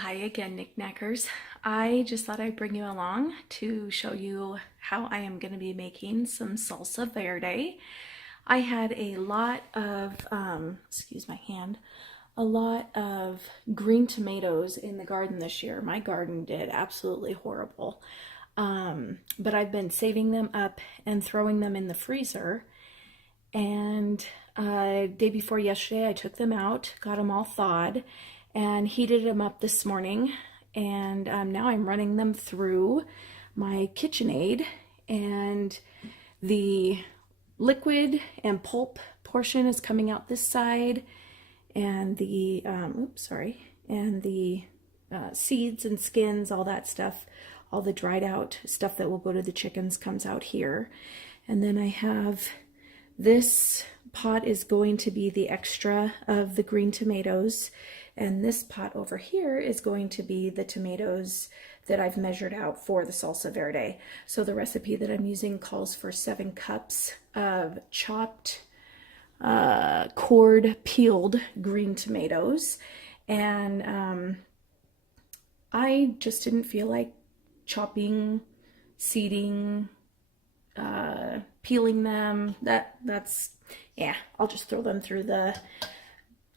hi again, knickknackers. I just thought I'd bring you along to show you how I am going to be making some salsa verde. I had a lot of, excuse my hand, a lot of green tomatoes in the garden this year. My garden did absolutely horrible. But I've been saving them up and throwing them in the freezer. And day before yesterday, I took them out, got them all thawed, and heated them up this morning. And now I'm running them through my KitchenAid, and the liquid and pulp portion is coming out this side, and the and the seeds and skins, all that stuff, all the dried out stuff that will go to the chickens comes out here. And then I have this pot is going to be the extra of the green tomatoes, and this pot over here is going to be the tomatoes that I've measured out for the salsa verde. So the recipe that I'm using calls for 7 cups of chopped, cored, peeled green tomatoes, and I just didn't feel like chopping, seeding, peeling them. That's yeah, I'll just throw them through the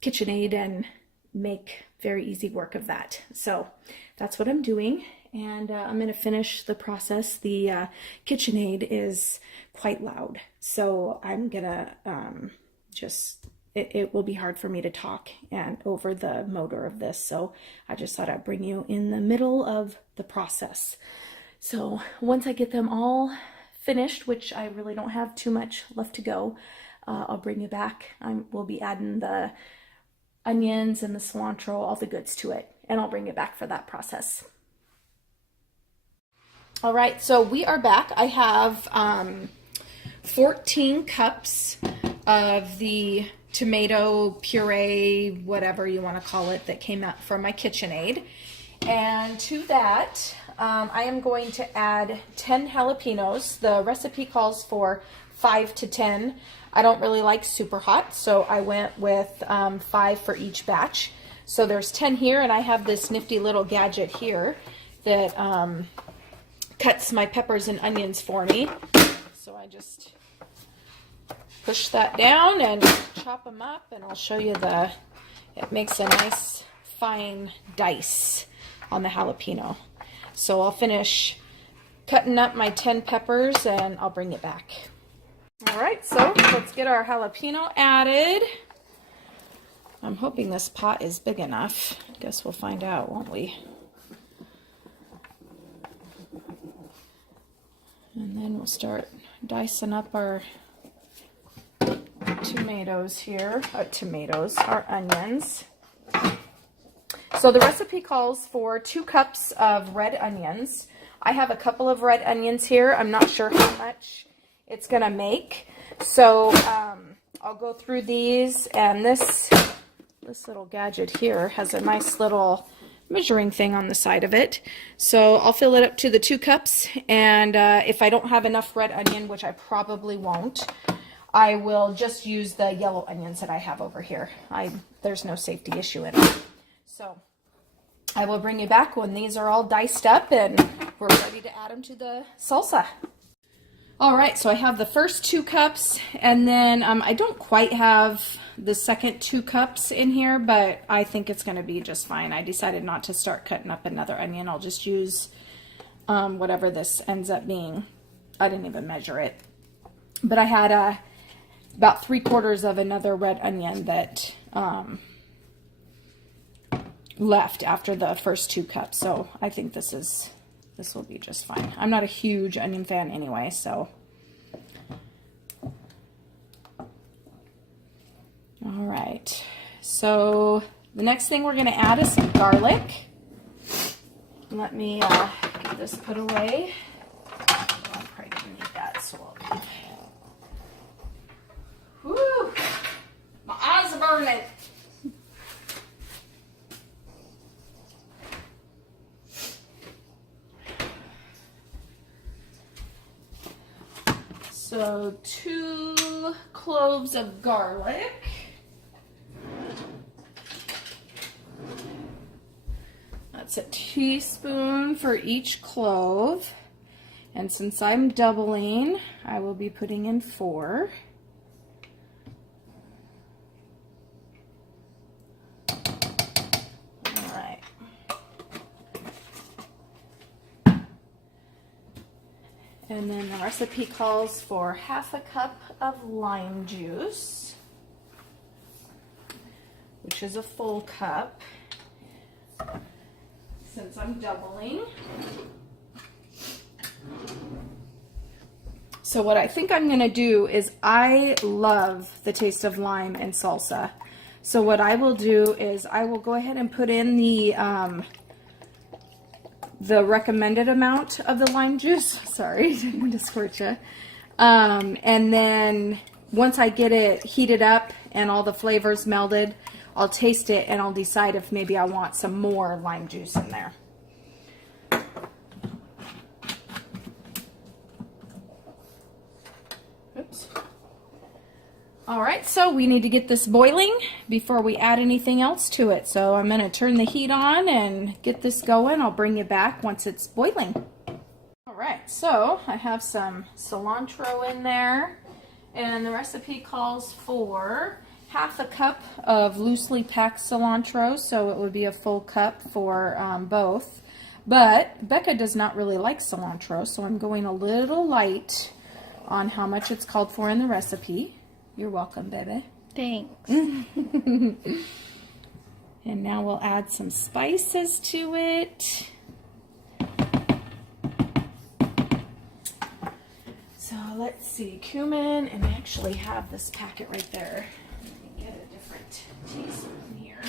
KitchenAid and make very easy work of that. So that's what I'm doing, and I'm going to finish the process. The KitchenAid is quite loud, so I'm gonna it will be hard for me to talk and over the motor of this, so I just thought I'd bring you in the middle of the process. So once I get them all finished, which I really don't have too much left to go, I'll bring you back. We'll be adding the onions and the cilantro, all the goods to it, and I'll bring you back for that process. All right, so we are back. I have 14 cups of the tomato puree, whatever you want to call it, that came out from my KitchenAid. And to that, I am going to add 10 jalapenos. The recipe calls for 5 to 10. I don't really like super hot, so I went with 5 for each batch. So there's 10 here, and I have this nifty little gadget here that cuts my peppers and onions for me. So I just push that down and chop them up, and I'll show you it makes a nice fine dice on the jalapeno. So I'll finish cutting up my 10 peppers and I'll bring it back. All right, so let's get our jalapeno added. I'm hoping this pot is big enough. I guess we'll find out, won't we? And then we'll start dicing up our tomatoes here, our onions. So the recipe calls for 2 cups of red onions. I have a couple of red onions here. I'm not sure how much it's gonna make. So I'll go through these, and this little gadget here has a nice little measuring thing on the side of it. So I'll fill it up to the 2 cups, and if I don't have enough red onion, which I probably won't, I will just use the yellow onions that I have over here. There's no safety issue in it. So I will bring you back when these are all diced up and we're ready to add them to the salsa. All right, so I have the first 2 cups, and then I don't quite have the second 2 cups in here, but I think it's going to be just fine. I decided not to start cutting up another onion. I'll just use whatever this ends up being. I didn't even measure it. But I had about 3/4 of another red onion that left after the first 2 cups, so I think this will be just fine. I'm not a huge onion fan anyway, so. All right, so the next thing we're going to add is some garlic. Let me get this put away. I'm probably going to need that, so I'll leave. Woo! My eyes are burning. So 2 cloves of garlic. teaspoon for each clove. And since I'm doubling, I will be putting in 4. All right. And then the recipe calls for 1/2 cup of lime juice, which is a full cup, since I'm doubling. So what I think I'm gonna do is, I love the taste of lime in salsa. So what I will do is I will go ahead and put in the recommended amount of the lime juice. Sorry, didn't mean to squirt you. And then once I get it heated up and all the flavors melded, I'll taste it and I'll decide if maybe I want some more lime juice in there. Oops. All right, so we need to get this boiling before we add anything else to it. So I'm going to turn the heat on and get this going. I'll bring you back once it's boiling. All right, so I have some cilantro in there, and the recipe calls for 1/2 cup of loosely packed cilantro, so it would be a full cup for both. But Becca does not really like cilantro, so I'm going a little light on how much it's called for in the recipe. You're welcome, baby. Thanks. And now we'll add some spices to it. So let's see, cumin, and I actually have this packet right there. Let me get a different teaspoon here.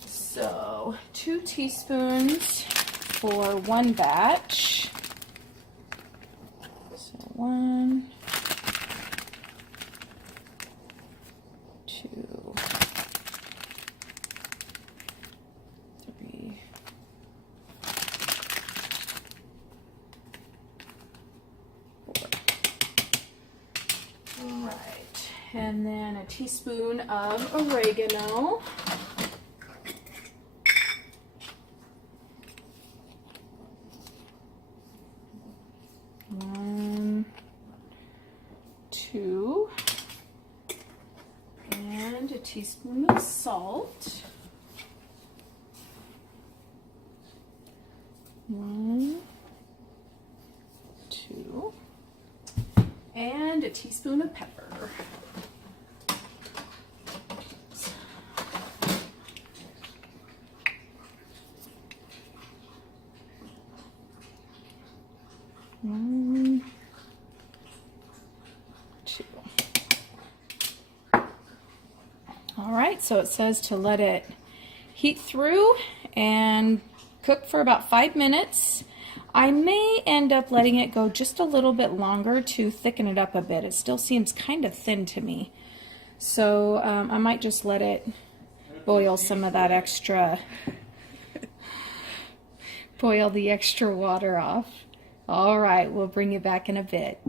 So 2 teaspoons for 1 batch. So 1, 2, 3, 4. All right, and then a teaspoon of oregano. One, 2, and a teaspoon of salt. 1, 2, and a teaspoon of pepper. One, 2. All right, so it says to let it heat through and cook for about 5 minutes. I may end up letting it go just a little bit longer to thicken it up a bit. It still seems kind of thin to me. So I might just let it boil some of that extra, boil the extra water off. All right, we'll bring you back in a bit.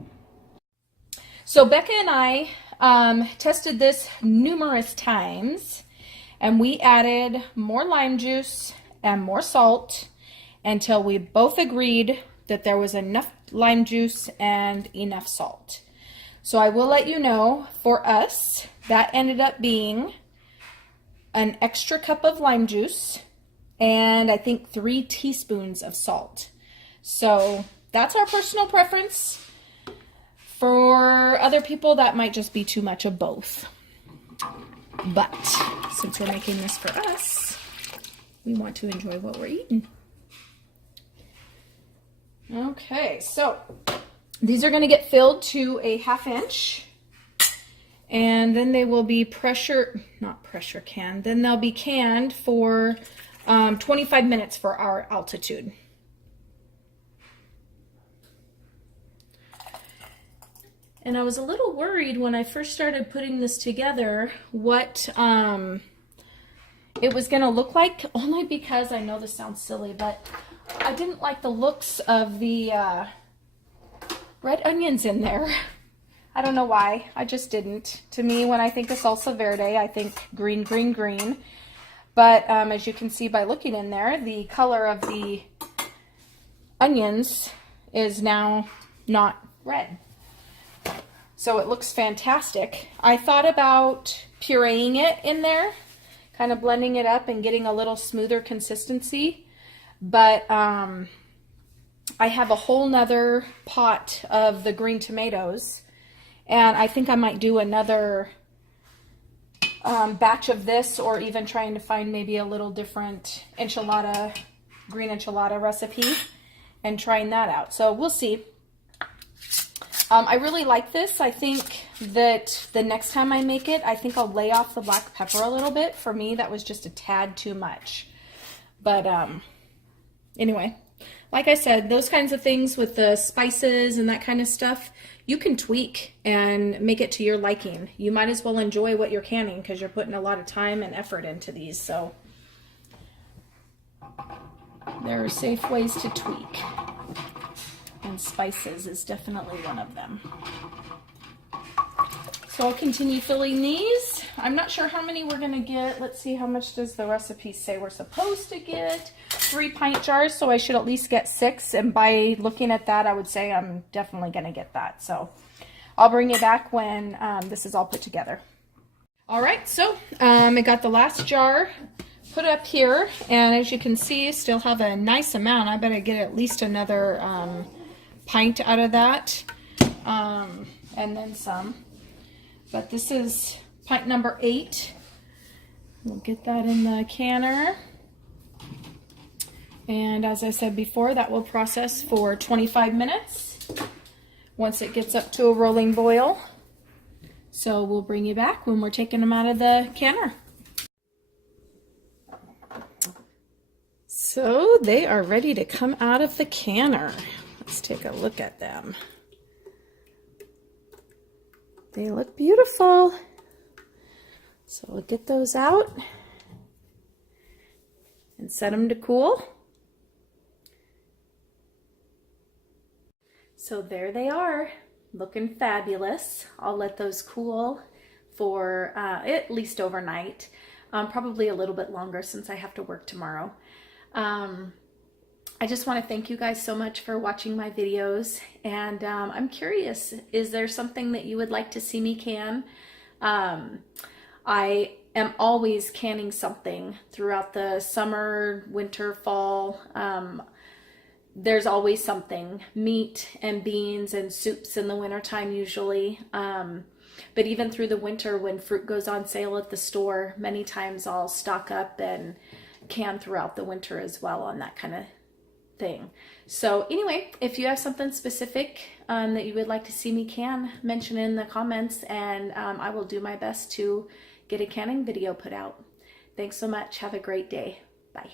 So Becca and I tested this numerous times, and we added more lime juice and more salt until we both agreed that there was enough lime juice and enough salt. So I will let you know, for us, that ended up being an extra cup of lime juice and I think 3 teaspoons of salt. So that's our personal preference. For other people, that might just be too much of both. But since we're making this for us, we want to enjoy what we're eating. Okay, so these are going to get filled to a 1/2 inch. And then they will be then they'll be canned for 25 minutes for our altitude. And I was a little worried when I first started putting this together what it was going to look like, only because, I know this sounds silly, but I didn't like the looks of the red onions in there. I don't know why, I just didn't. To me, when I think of salsa verde, I think green, green, green. But as you can see by looking in there, the color of the onions is now not red. So it looks fantastic. I thought about pureeing it in there, kind of blending it up and getting a little smoother consistency. But I have a whole nother pot of the green tomatoes, and I think I might do another batch of this, or even trying to find maybe a little different enchilada, green enchilada recipe and trying that out. So we'll see. I really like this. I think that the next time I make it, I think I'll lay off the black pepper a little bit. For me, that was just a tad too much. But anyway, like I said, those kinds of things with the spices and that kind of stuff, you can tweak and make it to your liking. You might as well enjoy what you're canning because you're putting a lot of time and effort into these. So there are safe ways to tweak. And spices is definitely one of them. So I'll continue filling these. I'm not sure how many we're gonna get. Let's see, how much does the recipe say we're supposed to get? 3 pint jars, so I should at least get 6. And by looking at that, I would say I'm definitely gonna get that. So I'll bring it back when this is all put together. All right, so I got the last jar put up here, and as you can see, still have a nice amount. I better get at least another pint out of that, and then some. But this is pint number 8. We'll get that in the canner. And as I said before, that will process for 25 minutes once it gets up to a rolling boil. So we'll bring you back when we're taking them out of the canner. So they are ready to come out of the canner. Let's take a look at them. They look beautiful. So we'll get those out and set them to cool. So there they are, looking fabulous. I'll let those cool for at least overnight, probably a little bit longer since I have to work tomorrow. I just want to thank you guys so much for watching my videos, and I'm curious, is there something that you would like to see me can? I am always canning something throughout the summer, winter, fall. There's always something, meat and beans and soups in the wintertime usually. But even through the winter when fruit goes on sale at the store, many times I'll stock up and can throughout the winter as well on that kind of thing. So anyway, if you have something specific that you would like to see me can, mention it in the comments, and I will do my best to get a canning video put out. Thanks so much. Have a great day. Bye.